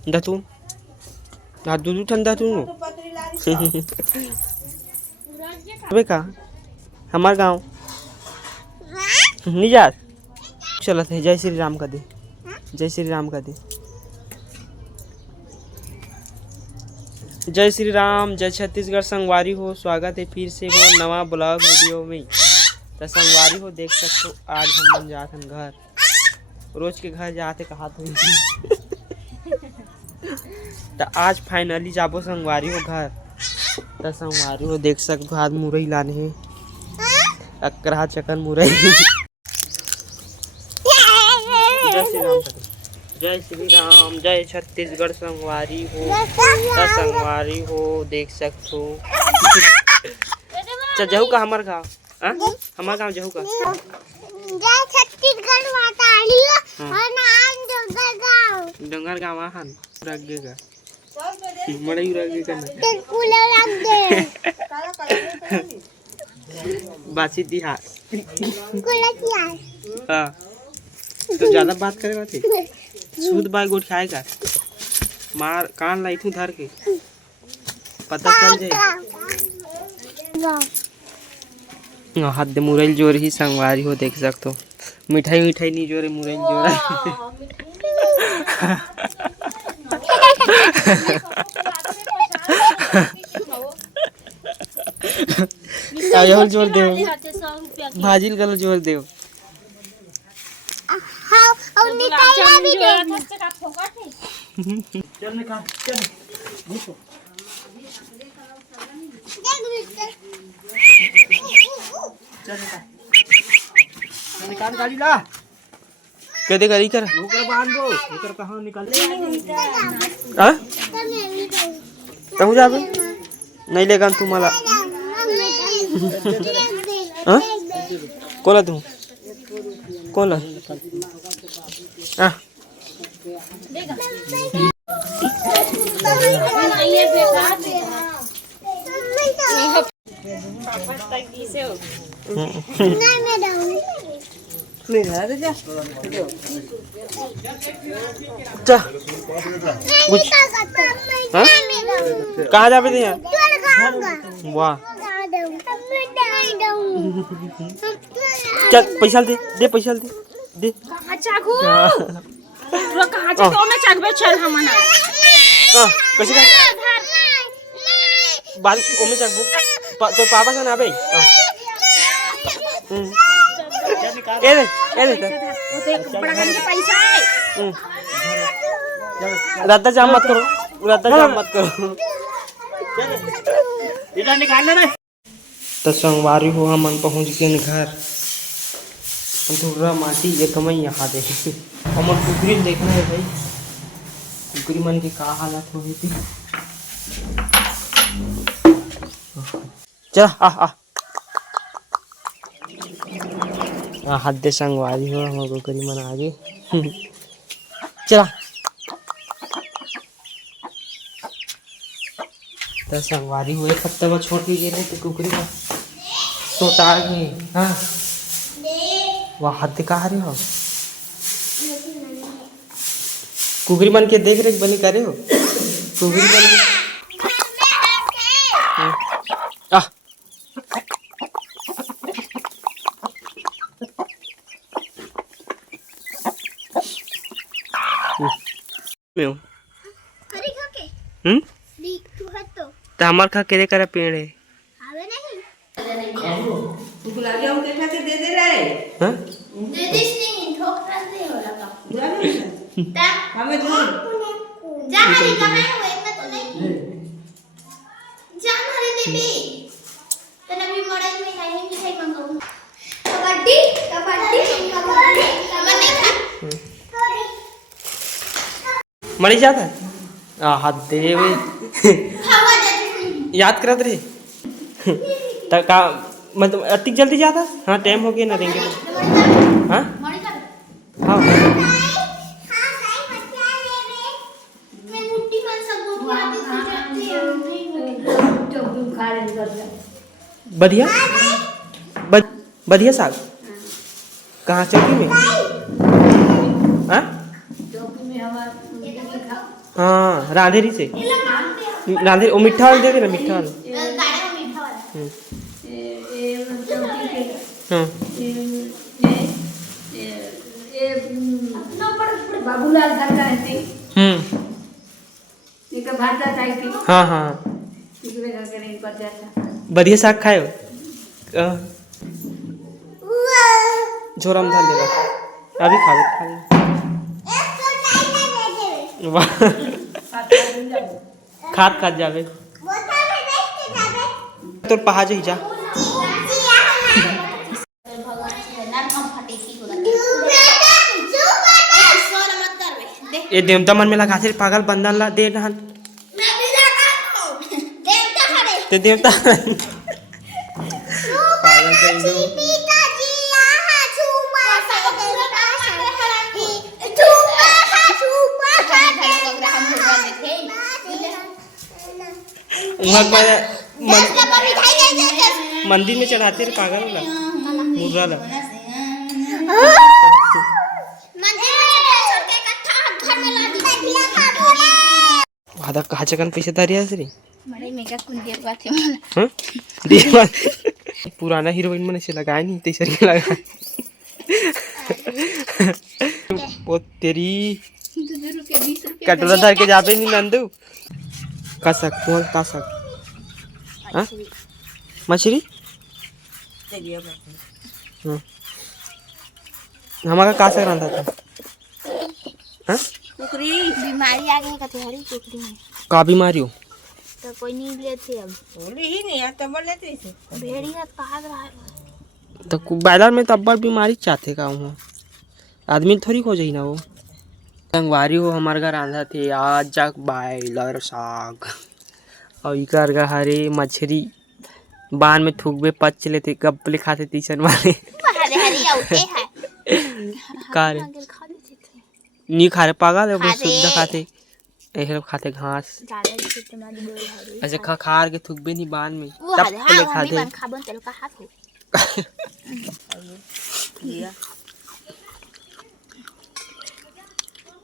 तू हाथ दूध ठंडा तू अबे का हमार गाँव नहीं जा चलत है। जय श्री राम का दे, जय श्री राम का दे। जय श्री राम, जय छत्तीसगढ़ संगवारी हो। स्वागत है फिर से वो नवा ब्लॉग वीडियो में। तो संगवारी हो देख सकते हो आज हम बन जाते हैं घर। रोज के घर जाते कहा तो आज फाइनली जाबो संगवारी हो घर। तो संगवारी हो देख सकते हो आज मुरई लाने हैं, अकरा चकन मुरई। जय श्री राम, जय श्री राम, जय छत्तीसगढ़ संगवारी हो। तो संगवारी हो देख सकते हो। चल जहू का हमार गाँव, हमार गाँव जहू का छत्तीसगढ़ डंगर गाँव आहन रगेगा मड़ई रगेगा ना बासी तिहार। हाँ तो ज्यादा बात करे बात शुद्ध बाई गोट खाएगा मार कान लाई थू धर के पता चल जाए। हाथ दे मुरई जोर ही संगवारी हो देख सकते हो। मिठाई मिठाई नहीं जोरे मुरई जोर आयोल जोर दे भाजिल गल जोर दे। और निकाला भी दे। चल निकाल चल निकाल गाड़ी ला कदे करी कर होकर बांध दो होकर कहां निकाल हां कहूं जाबे नहीं लेगा तू मला हां कोला तू कोला हां ये बेटा कहाँ जा पे वाह चल पैसा दे दे पैसा दे दे कशी काय बाल ओमे चकबू तो पापा से ना बे ए दे रद्दा जाम मत करो, रद्दा जाम मत करो। इधर निकालना ना। तो संगवारी हो हम पहुँच गए घर। धुर्रा माटी ये कमई यहाँ दे हमर कुकरी देखना है भाई। कुकरी मन की का हालत हो गई थी। चल हाथ दे संगवारी हो हम कुकरी मन आगे चला। तो संगवारी हुए पत्ता में छोड़ के गए तो कुकरी का सोता गई। हाँ वह हाथ कहा रहे हो कुकरी मन के देख रेख बनी करे हो कुकरी मन तो हमार खा के करे पेड़ है आवे नहीं तू गुलाब जामुन के खाते दे दे रहे हां दे दिस नहीं ठोक कर दे वाला का ता हमें दो जा हरी कमाई हुए मैं तो नहीं जा हरी देवी तने भी मड़ाई में खाई है मिठाई मंगाऊं कबड्डी कबड्डी कबड्डी कबड्डी खा मरी जाता है हाथ दे हवा जाती याद करत रहे तो का मतलब अति जल्दी जाता। हाँ टाइम हो गया ना देंगे हाँ मड़ी का हाँ बढ़िया बढ़िया साग कहाँ चौकी में हाँ हाँ राधेरी से ये लोग नाम दे राधे वो मिठा वाला दे देना मिठा वाला गाड़ा में मीठा वाला हाँ बाबूलाल घर का रहते एक भाषा चाहिए थी हाँ हाँ दूसरे घर के नहीं पर जाता बढ़िया साग खाए हो झोरा में धान देगा अभी खा लो वाह खात खात जावे तो पहा जा जा ये देवता मन में लगा थे पागल बंधन ला दे नहन ते देवता पागल कहीं दो मंदिर में चढ़ाते रहे पागल ला मुर्रा ला आधा कहा चकन पैसे तारी है सरी हाँ देवा पुराना हीरोइन मैंने से लगाया नहीं तेसरी लगा वो तेरी कटोरा धर के जाबे नहीं नंदू का सक तू का सक हाँ मछली हाँ हमारा का सक रहा था हाँ कुकरी बीमारी आ गई कथे हरी कुकरी में का बीमारी हो तो कोई नहीं ले थे अब बोली ही नहीं आता बोले थे भेड़िया भाग रहा है तो बाजार में तब्बर बीमारी चाहते का हूँ आदमी थोड़ी हो जाई ना वो संगवारी हो हमारे घर आंधा थे आज जाक बायलर साग और इकर का हरे मछली बान में थूकबे पच चले थे गप्पले खाते तीसन वाले हरे हरी आउटे है का रे खा देते थे नहीं खा रहे पागल है वो शुद्ध खाते ऐसे लोग खाते घास ज्यादा खेत में बोल हरी ऐसे खा खार के थूकबे नहीं बान में वो तब हरे पहले हाँ खाते मम्मी बन खाबन चलो का हाथ हो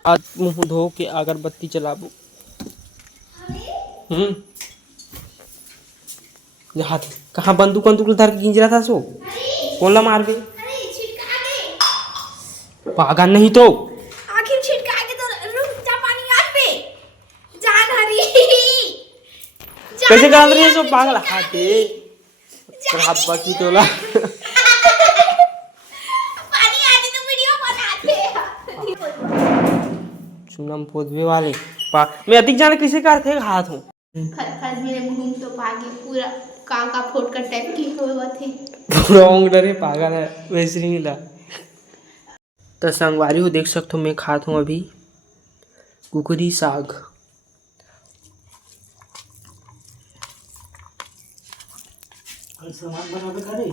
आज मुंह धो के अगरबत्ती चलाबो हाथ कहाँ बंदूक धर के गिंज रहा था सो कौन ला मार बे पागल नहीं तो आखिर छिटका के तो रुक जा पानी याद पे जान हरी कैसे कर रही है सो पागल हाथे हब्बा की तोला पानी आने तो वीडियो बनाते चुनम पोदवे वाले मैं अधिक जाने किसे करते हाथ हूँ खर मेरे मुंह तो पागे पूरा काका फोट कर टाइप की हुआ थे रॉन्ग डरे पागल है वैसे नहीं मिला तो संगवारी हो देख सकते हो मैं खाता हूँ अभी कुकरी साग सामान बनावे करे